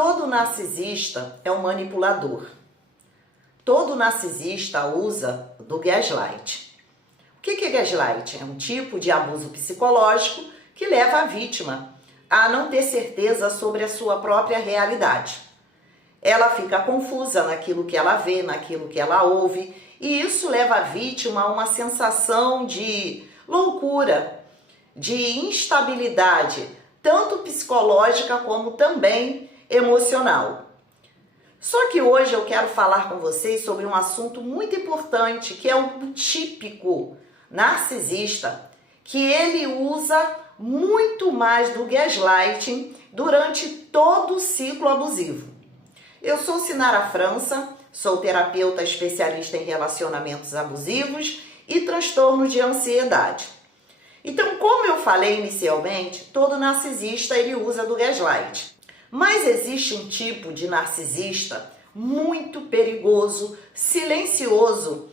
todo narcisista é um manipulador. Todo narcisista usa do gaslight. O que é gaslight? É um tipo de abuso psicológico que leva a vítima a não ter certeza sobre a sua própria realidade. Ela fica confusa naquilo que ela vê, naquilo que ela ouve, e isso leva a vítima a uma sensação de loucura, de instabilidade, tanto psicológica como também emocional. Só que hoje eu quero falar com vocês sobre um assunto muito importante, que é o típico narcisista, que ele usa muito mais do gaslighting durante todo o ciclo abusivo. Eu sou Sinara França, sou terapeuta especialista em relacionamentos abusivos e transtornos de ansiedade. Então, como eu falei inicialmente, todo narcisista ele usa do gaslight. Mas existe um tipo de narcisista muito perigoso, silencioso.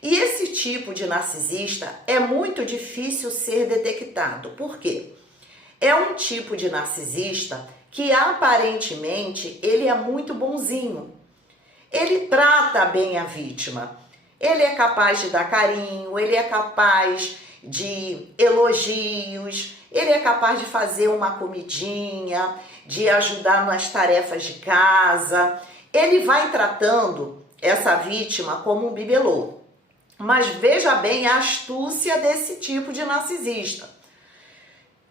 E esse tipo de narcisista é muito difícil ser detectado. Por quê? É um tipo de narcisista que aparentemente ele é muito bonzinho. Ele trata bem a vítima. Ele é capaz de dar carinho, ele é capaz de elogios, ele é capaz de fazer uma comidinha, de ajudar nas tarefas de casa. Ele vai tratando essa vítima como um bibelô. Mas veja bem a astúcia desse tipo de narcisista.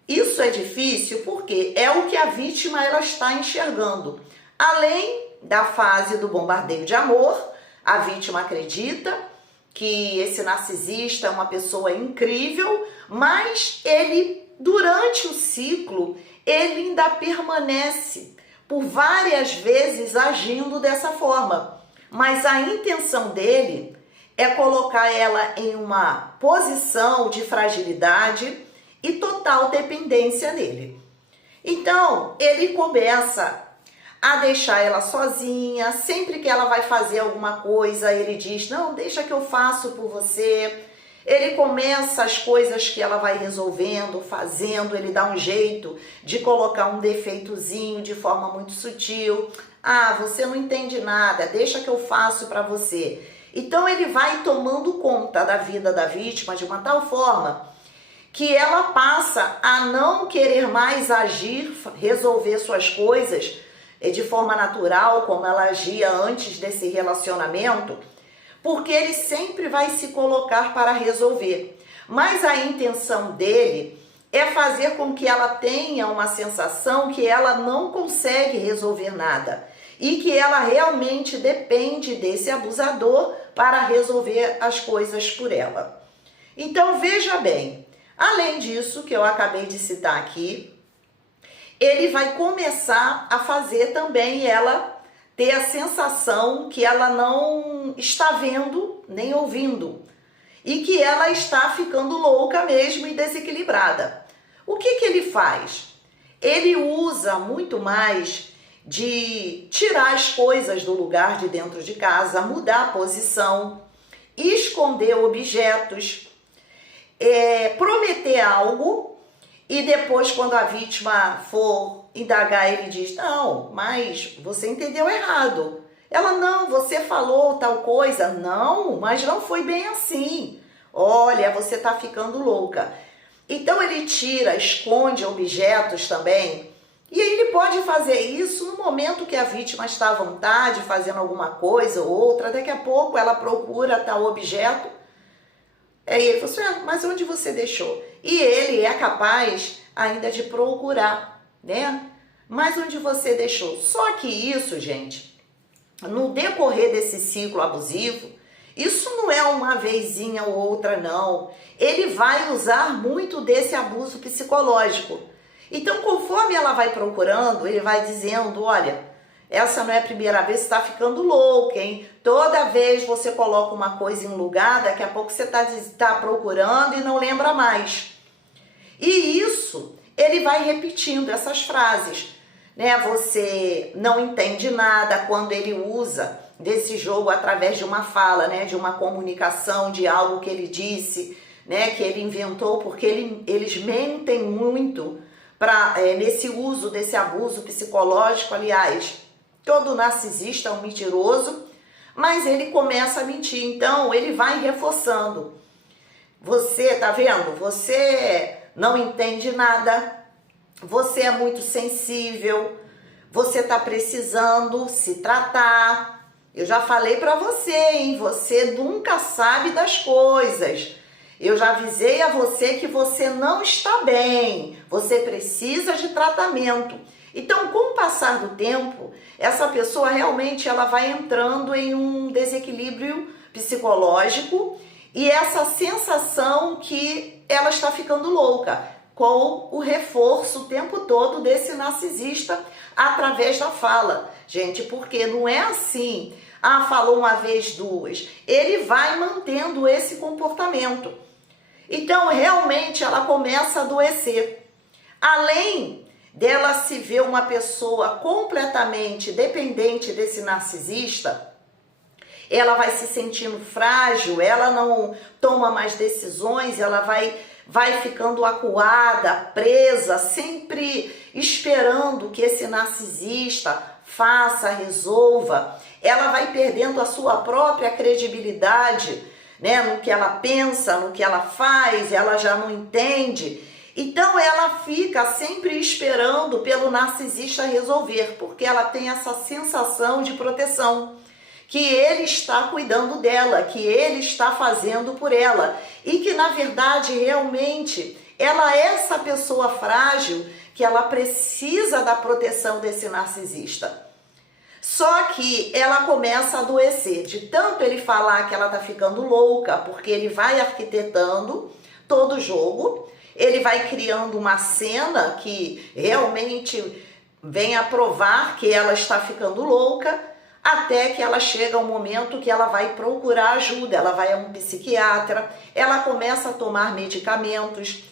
Isso é difícil porque é o que a vítima ela está enxergando. Além da fase do bombardeio de amor, a vítima acredita que esse narcisista é uma pessoa incrível, mas ele, durante o ciclo, ele ainda permanece por várias vezes agindo dessa forma. Mas a intenção dele é colocar ela em uma posição de fragilidade e total dependência nele. Então, ele começa a deixar ela sozinha. Sempre que ela vai fazer alguma coisa, ele diz, não, deixa que eu faço por você. Ele começa as coisas que ela vai resolvendo, fazendo, ele dá um jeito de colocar um defeitozinho de forma muito sutil. Ah, você não entende nada, deixa que eu faço para você. Então ele vai tomando conta da vida da vítima de uma tal forma que ela passa a não querer mais agir, resolver suas coisas de forma natural, como ela agia antes desse relacionamento, porque ele sempre vai se colocar para resolver. Mas a intenção dele é fazer com que ela tenha uma sensação que ela não consegue resolver nada e que ela realmente depende desse abusador para resolver as coisas por ela. Então veja bem, além disso que eu acabei de citar aqui, ele vai começar a fazer também ela ter a sensação que ela não está vendo nem ouvindo e que ela está ficando louca mesmo e desequilibrada. O que ele faz? Ele usa muito mais de tirar as coisas do lugar de dentro de casa, mudar a posição, esconder objetos, prometer algo e depois, quando a vítima for indagar, ele diz, não, mas você entendeu errado. Ela, não, você falou tal coisa. Não, mas não foi bem assim. Olha, você tá ficando louca. Então ele tira, esconde objetos também. E aí ele pode fazer isso no momento que a vítima está à vontade, fazendo alguma coisa ou outra. Daqui a pouco ela procura tal objeto. Aí ele fala assim, mas onde você deixou? E ele é capaz ainda de procurar, né? Mas onde você deixou? Só que isso, gente, no decorrer desse ciclo abusivo, isso não é uma vezinha ou outra, não. Ele vai usar muito desse abuso psicológico. Então, conforme ela vai procurando, ele vai dizendo, olha, essa não é a primeira vez, você está ficando louca, hein? Toda vez você coloca uma coisa em um lugar, daqui a pouco você tá procurando e não lembra mais. E isso, ele vai repetindo essas frases, né? Você não entende nada quando ele usa desse jogo através de uma fala, né? De uma comunicação, de algo que ele disse, né? Que ele inventou, porque eles mentem muito nesse uso desse abuso psicológico. Aliás, todo narcisista é um mentiroso, mas ele começa a mentir, então ele vai reforçando. Você, tá vendo? Você não entende nada, você é muito sensível, você tá precisando se tratar. Eu já falei pra você, hein? Você nunca sabe das coisas. Eu já avisei a você que você não está bem, você precisa de tratamento. Então, com o passar do tempo, essa pessoa realmente ela vai entrando em um desequilíbrio psicológico e essa sensação que ela está ficando louca, com o reforço o tempo todo desse narcisista através da fala. Gente, porque não é assim, falou uma vez, duas. Ele vai mantendo esse comportamento. Então, realmente, ela começa a adoecer. Além dela se ver uma pessoa completamente dependente desse narcisista, ela vai se sentindo frágil, ela não toma mais decisões, ela vai ficando acuada, presa, sempre esperando que esse narcisista faça, resolva. Ela vai perdendo a sua própria credibilidade, né, no que ela pensa, no que ela faz, ela já não entende. Então ela fica sempre esperando pelo narcisista resolver, porque ela tem essa sensação de proteção, que ele está cuidando dela, que ele está fazendo por ela, e que na verdade realmente ela é essa pessoa frágil que ela precisa da proteção desse narcisista. Só que ela começa a adoecer, de tanto ele falar que ela tá ficando louca, porque ele vai arquitetando todo o jogo, ele vai criando uma cena que realmente vem a provar que ela está ficando louca, até que ela chega ao momento que ela vai procurar ajuda, ela vai a um psiquiatra, ela começa a tomar medicamentos,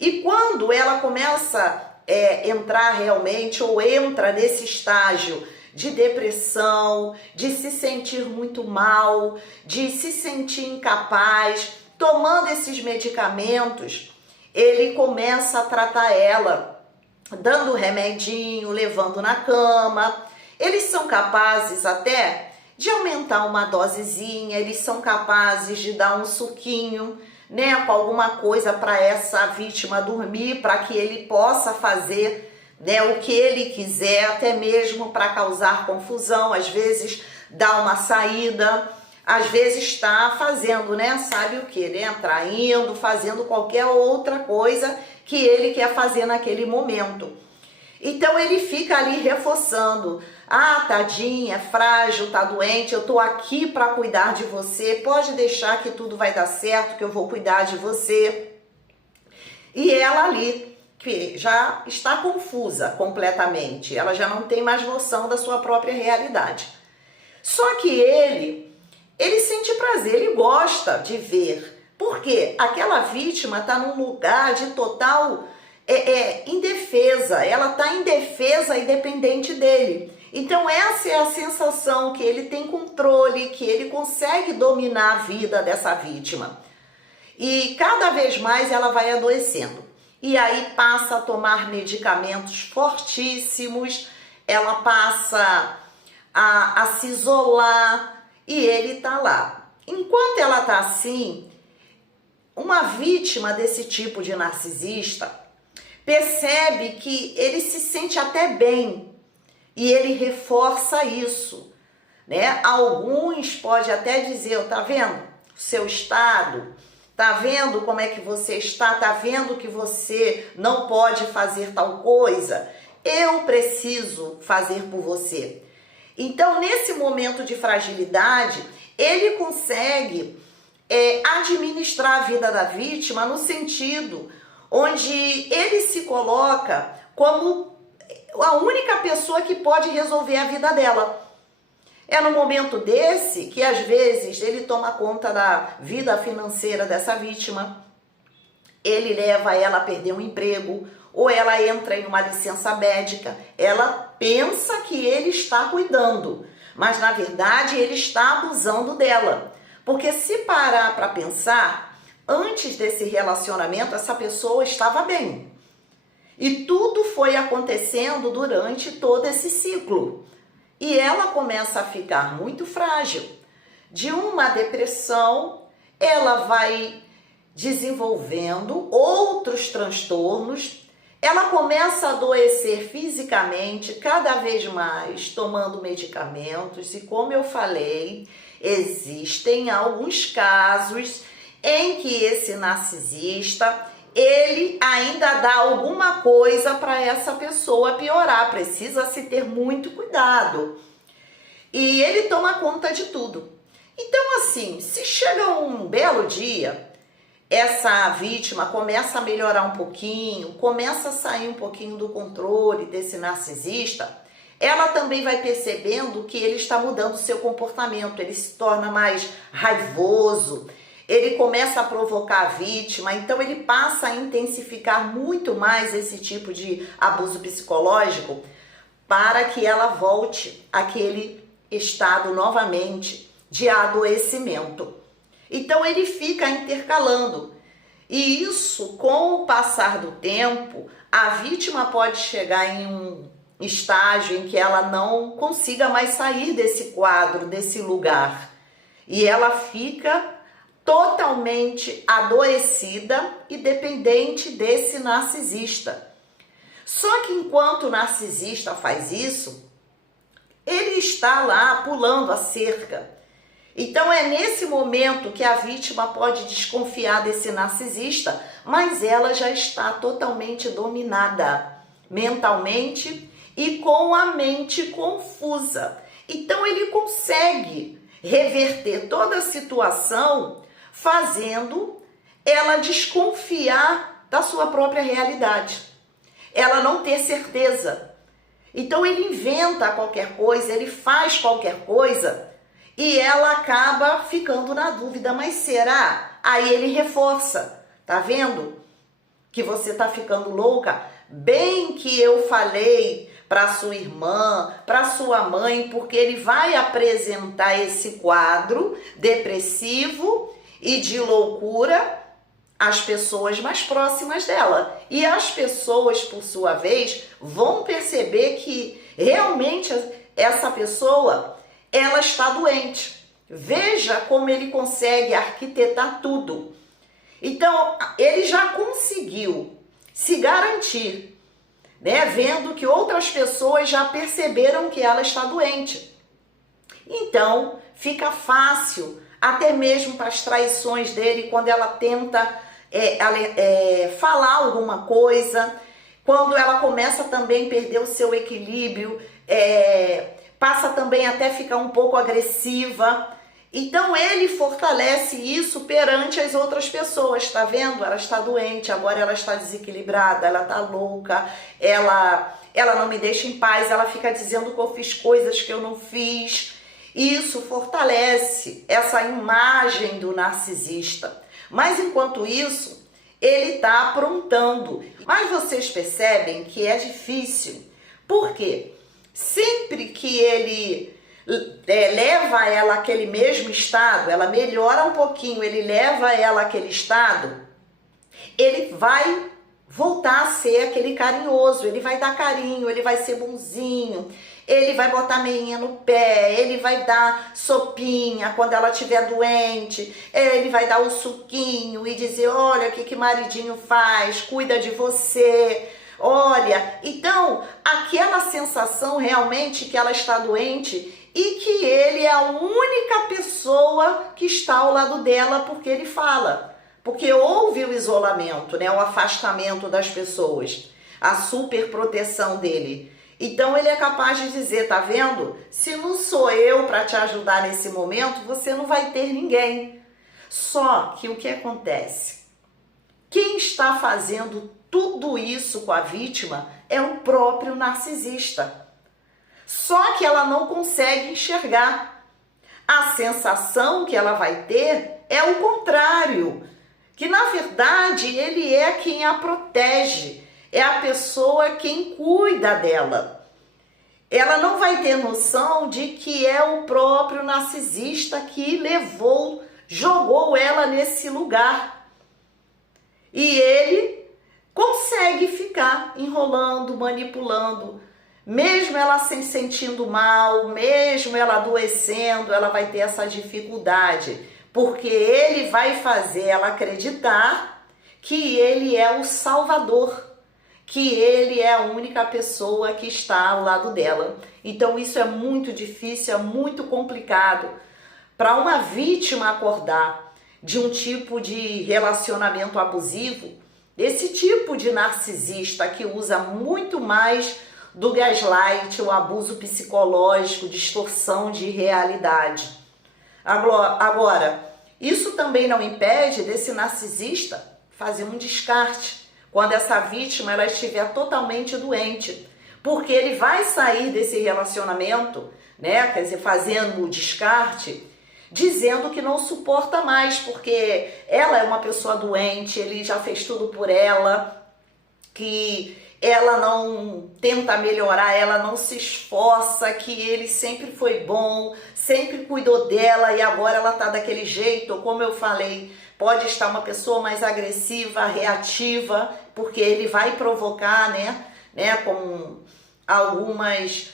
e quando ela começa a entrar realmente, ou entra nesse estágio de depressão, de se sentir muito mal, de se sentir incapaz, tomando esses medicamentos, ele começa a tratar ela, dando remedinho, levando na cama. Eles são capazes até de aumentar uma dosezinha, eles são capazes de dar um suquinho, né, com alguma coisa para essa vítima dormir, para que ele possa fazer, né, o que ele quiser, até mesmo para causar confusão. Às vezes dá uma saída, às vezes está fazendo, né, sabe o que, né, traindo, fazendo qualquer outra coisa que ele quer fazer naquele momento. Então ele fica ali reforçando: tadinha, é frágil, tá doente, eu tô aqui para cuidar de você, pode deixar que tudo vai dar certo, que eu vou cuidar de você. E ela ali, que já está confusa completamente, ela já não tem mais noção da sua própria realidade. Só que ele sente prazer, ele gosta de ver, porque aquela vítima está num lugar de total indefesa, ela está indefesa e dependente dele. Então essa é a sensação, que ele tem controle, que ele consegue dominar a vida dessa vítima. E cada vez mais ela vai adoecendo. E aí passa a tomar medicamentos fortíssimos, ela passa a se isolar e ele tá lá. Enquanto ela tá assim, uma vítima desse tipo de narcisista percebe que ele se sente até bem e ele reforça isso, né? Alguns podem até dizer: tá vendo o seu estado? Tá vendo como é que você está? Tá vendo que você não pode fazer tal coisa? Eu preciso fazer por você. Então, nesse momento de fragilidade, ele consegue administrar a vida da vítima no sentido onde ele se coloca como a única pessoa que pode resolver a vida dela. É no momento desse que, às vezes, ele toma conta da vida financeira dessa vítima, ele leva ela a perder um emprego, ou ela entra em uma licença médica. Ela pensa que ele está cuidando, mas, na verdade, ele está abusando dela. Porque se parar para pensar, antes desse relacionamento, essa pessoa estava bem. E tudo foi acontecendo durante todo esse ciclo. E ela começa a ficar muito frágil. De uma depressão, ela vai desenvolvendo outros transtornos. Ela começa a adoecer fisicamente cada vez mais, tomando medicamentos. E como eu falei, existem alguns casos em que esse narcisista, ele ainda dá alguma coisa para essa pessoa piorar. Precisa se ter muito cuidado. E ele toma conta de tudo. Então, assim, se chega um belo dia, essa vítima começa a melhorar um pouquinho, começa a sair um pouquinho do controle desse narcisista, ela também vai percebendo que ele está mudando o seu comportamento, ele se torna mais raivoso, ele começa a provocar a vítima, então ele passa a intensificar muito mais esse tipo de abuso psicológico para que ela volte àquele estado novamente de adoecimento. Então ele fica intercalando. E isso, com o passar do tempo, a vítima pode chegar em um estágio em que ela não consiga mais sair desse quadro, desse lugar. E ela fica totalmente adoecida e dependente desse narcisista. Só que enquanto o narcisista faz isso, ele está lá pulando a cerca. Então é nesse momento que a vítima pode desconfiar desse narcisista, mas ela já está totalmente dominada mentalmente e com a mente confusa. Então ele consegue reverter toda a situação fazendo ela desconfiar da sua própria realidade. Ela não ter certeza. Então ele inventa qualquer coisa, ele faz qualquer coisa e ela acaba ficando na dúvida, mas será? Aí ele reforça, tá vendo? Que você tá ficando louca? Bem que eu falei para sua irmã, para sua mãe, porque ele vai apresentar esse quadro depressivo e de loucura às pessoas mais próximas dela. E as pessoas, por sua vez, vão perceber que realmente essa pessoa, ela está doente. Veja como ele consegue arquitetar tudo. Então, ele já conseguiu se garantir, né? Vendo que outras pessoas já perceberam que ela está doente. Então, fica fácil, até mesmo para as traições dele, quando ela tenta falar alguma coisa, quando ela começa também a perder o seu equilíbrio, passa também até a ficar um pouco agressiva. Então ele fortalece isso perante as outras pessoas, tá vendo? Ela está doente, agora ela está desequilibrada, ela está louca, ela não me deixa em paz, ela fica dizendo que eu fiz coisas que eu não fiz. Isso fortalece essa imagem do narcisista. Mas enquanto isso, ele está aprontando. Mas vocês percebem que é difícil. Por quê? Sempre que ele leva ela àquele mesmo estado, ela melhora um pouquinho, ele leva ela àquele estado, ele vai voltar a ser aquele carinhoso, ele vai dar carinho, ele vai ser bonzinho, ele vai botar meinha no pé, ele vai dar sopinha quando ela estiver doente, ele vai dar o suquinho e dizer, olha o que maridinho faz, cuida de você. Olha, então, aquela sensação realmente que ela está doente e que ele é a única pessoa que está ao lado dela porque ele fala. Porque houve o isolamento, né? O afastamento das pessoas, a superproteção dele. Então ele é capaz de dizer, tá vendo? Se não sou eu para te ajudar nesse momento, você não vai ter ninguém. Só que o que acontece? Quem está fazendo tudo isso com a vítima é o próprio narcisista. Só que ela não consegue enxergar. A sensação que ela vai ter é o contrário. Que na verdade ele é quem a protege. É a pessoa quem cuida dela. Ela não vai ter noção de que é o próprio narcisista que jogou ela nesse lugar. E ele consegue ficar enrolando, manipulando. Mesmo ela se sentindo mal, mesmo ela adoecendo, ela vai ter essa dificuldade, porque ele vai fazer ela acreditar que ele é o salvador, que ele é a única pessoa que está ao lado dela. Então isso é muito difícil, é muito complicado para uma vítima acordar de um tipo de relacionamento abusivo, esse tipo de narcisista que usa muito mais do gaslight, o abuso psicológico, distorção de realidade. Agora, isso também não impede desse narcisista fazer um descarte quando essa vítima ela estiver totalmente doente, porque ele vai sair desse relacionamento, né, quer dizer, fazendo o descarte, dizendo que não suporta mais, porque ela é uma pessoa doente, ele já fez tudo por ela, que ela não tenta melhorar, ela não se esforça, que ele sempre foi bom, sempre cuidou dela e agora ela tá daquele jeito. Como eu falei, pode estar uma pessoa mais agressiva, reativa, porque ele vai provocar, né, com algumas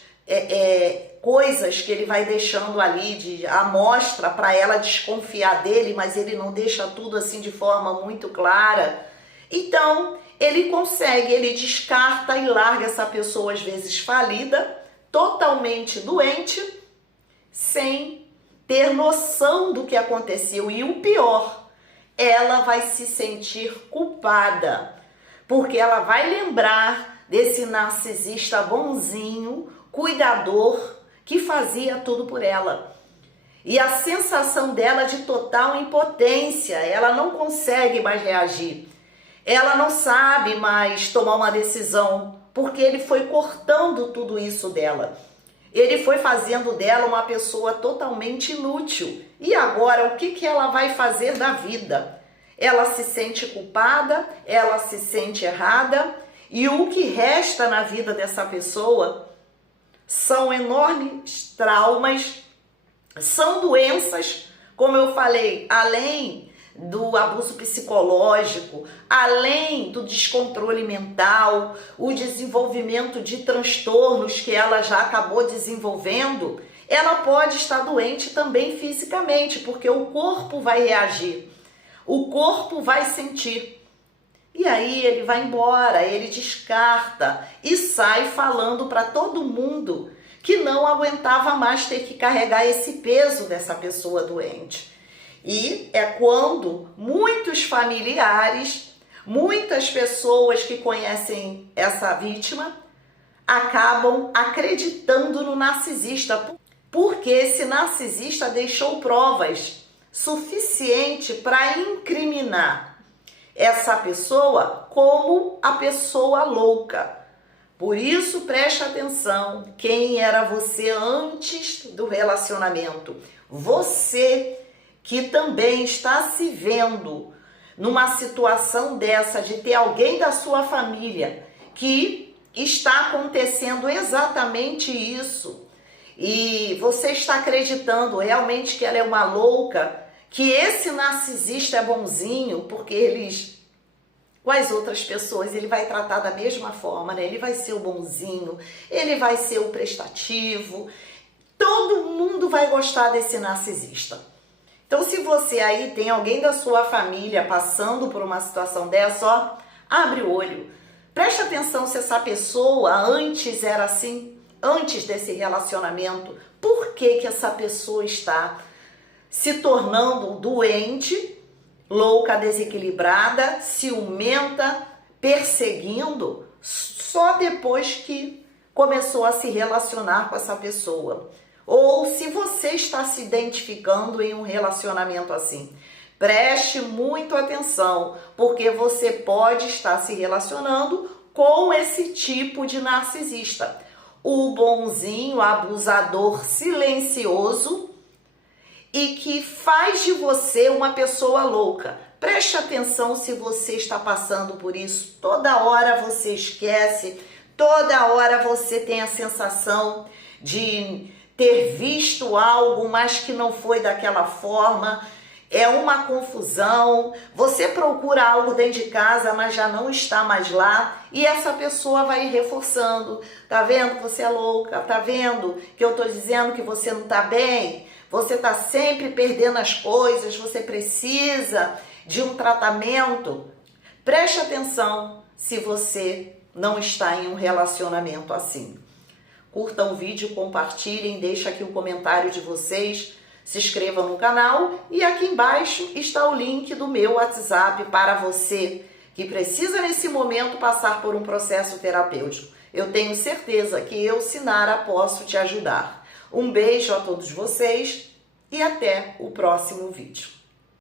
coisas que ele vai deixando ali de amostra para ela desconfiar dele, mas ele não deixa tudo assim de forma muito clara. Então, ele consegue, ele descarta e larga essa pessoa às vezes falida, totalmente doente, sem ter noção do que aconteceu. E o pior, ela vai se sentir culpada, porque ela vai lembrar desse narcisista bonzinho, cuidador, que fazia tudo por ela. E a sensação dela de total impotência, ela não consegue mais reagir. Ela não sabe mais tomar uma decisão, porque ele foi cortando tudo isso dela. Ele foi fazendo dela uma pessoa totalmente inútil. E agora, o que ela vai fazer da vida? Ela se sente culpada, ela se sente errada, e o que resta na vida dessa pessoa são enormes traumas, são doenças, como eu falei, além do abuso psicológico, além do descontrole mental, o desenvolvimento de transtornos que ela já acabou desenvolvendo, ela pode estar doente também fisicamente, porque o corpo vai reagir, o corpo vai sentir. E aí ele vai embora, ele descarta e sai falando para todo mundo que não aguentava mais ter que carregar esse peso dessa pessoa doente. E é quando muitos familiares, muitas pessoas que conhecem essa vítima, acabam acreditando no narcisista, porque esse narcisista deixou provas suficientes para incriminar essa pessoa como a pessoa louca. Por isso, preste atenção, quem era você antes do relacionamento? Você que também está se vendo numa situação dessa, de ter alguém da sua família que está acontecendo exatamente isso, e você está acreditando realmente que ela é uma louca, que esse narcisista é bonzinho, porque eles, com as outras pessoas, ele vai tratar da mesma forma, né? Ele vai ser o bonzinho, ele vai ser o prestativo, todo mundo vai gostar desse narcisista. Então, se você aí tem alguém da sua família passando por uma situação dessa, ó, abre o olho. Preste atenção se essa pessoa antes era assim, antes desse relacionamento. Por que que essa pessoa está se tornando doente, louca, desequilibrada, ciumenta, perseguindo, só depois que começou a se relacionar com essa pessoa? Ou se você está se identificando em um relacionamento assim, preste muito atenção, porque você pode estar se relacionando com esse tipo de narcisista. O bonzinho, abusador silencioso e que faz de você uma pessoa louca. Preste atenção se você está passando por isso. Toda hora você esquece, toda hora você tem a sensação de ter visto algo, mas que não foi daquela forma. é uma confusão, você procura algo dentro de casa, mas já não está mais lá, e essa pessoa vai reforçando. Tá vendo que você é louca? Tá vendo que eu tô dizendo que você não tá bem? Você tá sempre perdendo as coisas, você precisa de um tratamento. Preste atenção se você não está em um relacionamento assim. Curtam o vídeo, compartilhem, deixa aqui o comentário de vocês, se inscrevam no canal e aqui embaixo está o link do meu WhatsApp para você que precisa nesse momento passar por um processo terapêutico. Eu tenho certeza que eu, Sinara, posso te ajudar. Um beijo a todos vocês e até o próximo vídeo.